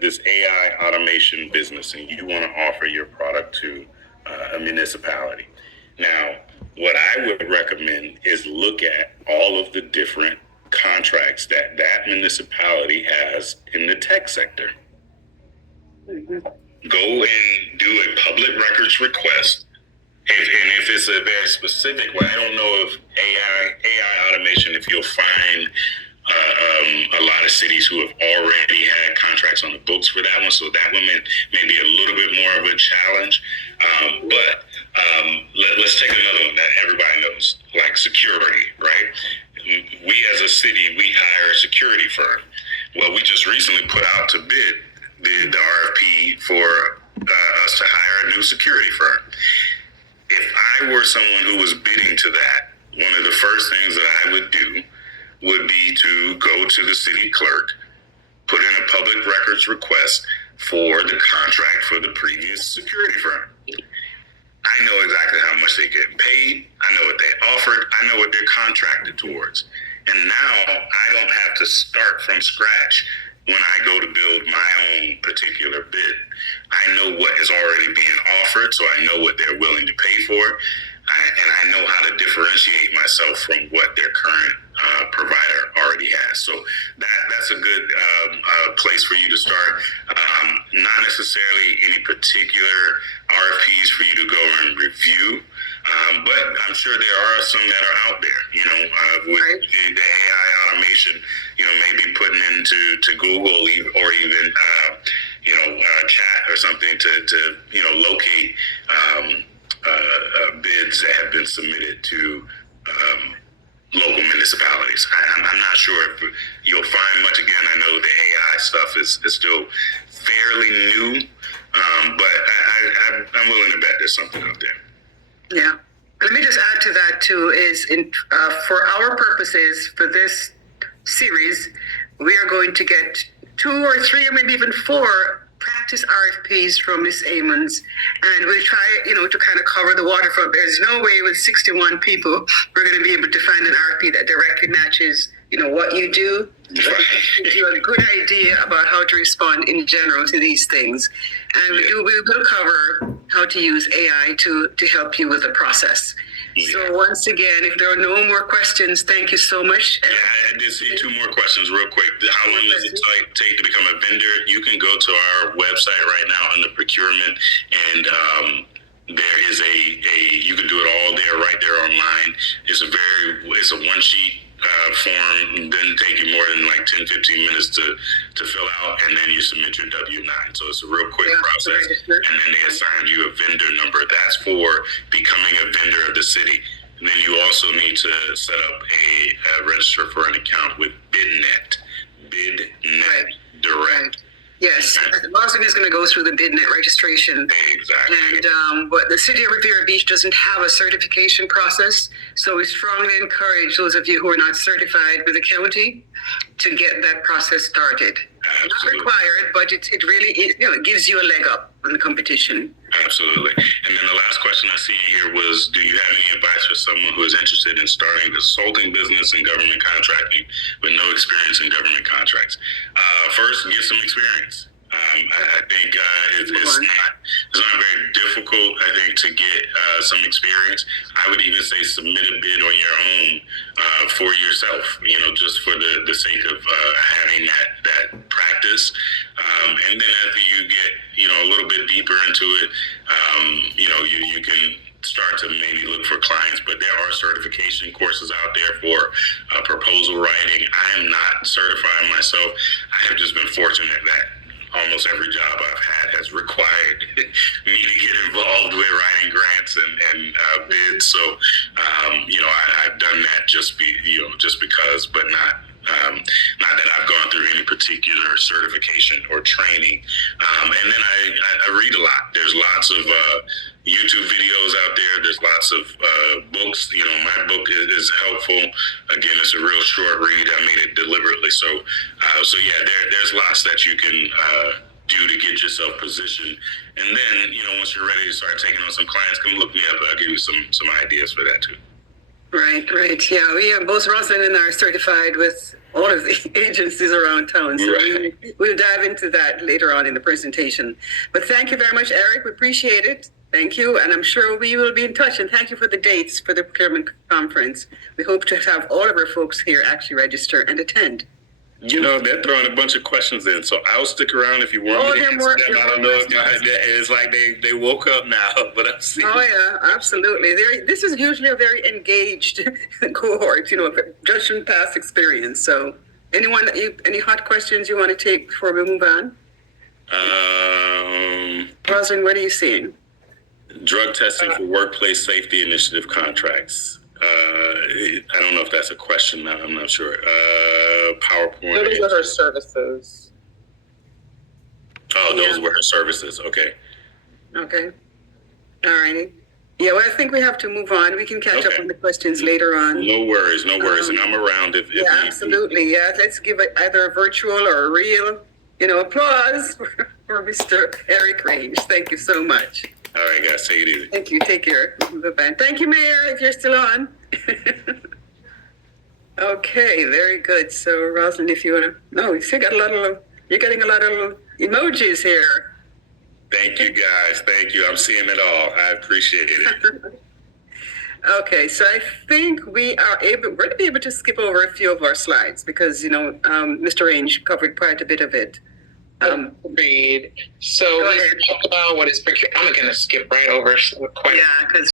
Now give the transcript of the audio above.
this AI automation business and you want to offer your product to a municipality. Now, what I would recommend is look at all of the different contracts that that municipality has in the tech sector. Go and do a public records request. And if it's a very specific one, I don't know if AI automation, if you'll find a lot of cities who have already had contracts on the books for that one, so that one may be a little bit more of a challenge. Let's take another one that everybody knows, like security, right? We as a city, we hire a security firm. Well, we just recently put out to bid the RFP for us to hire a new security firm. If I were someone who was bidding to that, one of the first things that I would do would be to go to the city clerk, put in a public records request for the contract for the previous security firm. I know exactly how much they get paid. I know what they offered. I know what they're contracted towards. And now I don't have to start from scratch when I go to build my own particular bid. I know what is already being offered, so I know what they're willing to pay for. And I know how to differentiate myself from what their current provider already has. So that's a good place for you to start. Not necessarily any particular RFPs for you to go and review, but I'm sure there are some that are out there. With the AI automation, maybe putting into Google or even chat or something to locate bids that have been submitted to local municipalities. I'm not sure if you'll find much. Again, I know the AI stuff is still fairly new, but I'm willing to bet there's something out there. Yeah. Let me just add to that too, is for our purposes for this series, we are going to get 2 or 3 or maybe even 4 practice RFPs from Miss Amons, and we'll try, to kind of cover the waterfront. There's no way with 61 people we're going to be able to find an RFP that directly matches, what you do. Gives you a good idea about how to respond in general to these things. And we will cover how to use AI to help you with the process. Yeah. So once again, if there are no more questions, thank you so much. Yeah, I did see 2 more questions real quick. How long does it take to become a vendor? You can go to our website right now under procurement, and there is you can do it all there, right there online. It's a one-sheet form. It doesn't take you more than like 10-15 minutes to fill out, and then you submit your W-9. So it's a real quick process, and then they assign you a vendor number. That's for becoming a vendor of the city. And then you also need to set up a register for an account with BidNet Direct. Right. Yes, Boston is going to go through the BidNet registration. Exactly. And but the City of Riviera Beach doesn't have a certification process, so we strongly encourage those of you who are not certified with the county to get that process started. Absolutely. Not required, but it really it gives you a leg up on the competition. Absolutely. And then the last question I see here was, do you have any advice for someone who is interested in starting a consulting business in government contracting with no experience in government contracts? First, get some experience. I think it's not very difficult, I think, to get some experience. I would even say submit a bid on your own for yourself, just for the sake of having that practice. And then after you get, a little bit deeper into it, you can start to maybe look for clients, but there are certification courses out there for proposal writing. I am not certified myself. I have just been fortunate that almost every job I've had has required me to get involved with writing grants and bids. So, I've done that just because, but not that I've gone through any particular certification or training. And then I read a lot. There's lots of YouTube videos out there. There's lots of books. My book is helpful. Again, it's a real short read. I made it deliberately. So there's lots that you can do to get yourself positioned. And then, once you're ready to start taking on some clients, come look me up. I'll give you some ideas for that too. Right. Yeah, both Rosalind and I are certified with all of the agencies around town. So Right. we'll dive into that later on in the presentation. But thank you very much, Eric. We appreciate it. Thank you. And I'm sure we will be in touch. And thank you for the dates for the procurement conference. We hope to have all of our folks here actually register and attend. They're throwing a bunch of questions in, so I'll stick around if you want me to answer them. I don't know if y'all had that. It's like they woke up now, but I'm seeing. Oh yeah, absolutely. This is usually a very engaged cohort, just from past experience. So, any hot questions you want to take before we move on? Rosalind, what are you seeing? Drug testing for workplace safety initiative contracts. I don't know if that's a question now. I'm not sure. PowerPoint. Those were her services. Oh, those were her services. Okay. Okay. All righty. Yeah, well, I think we have to move on. We can catch up on the questions later on. No worries. And I'm around if yeah, absolutely. Yeah, let's give it either a virtual or a real, applause for Mr. Eric Range. Thank you so much. All right, guys, take it easy. Thank you. Take care. Bye-bye. Thank you, Mayor, if you're still on. Okay, very good. So, Rosalind, if you want to... No, you still got you're getting a lot of emojis here. Thank you, guys. Thank you. I'm seeing it all. I appreciate it. Okay, so I think we're going to be able to skip over a few of our slides because, Mr. Range covered quite a bit of it. Agreed. So let's talk about what is procurement. I'm going to skip right over quite. Yeah, because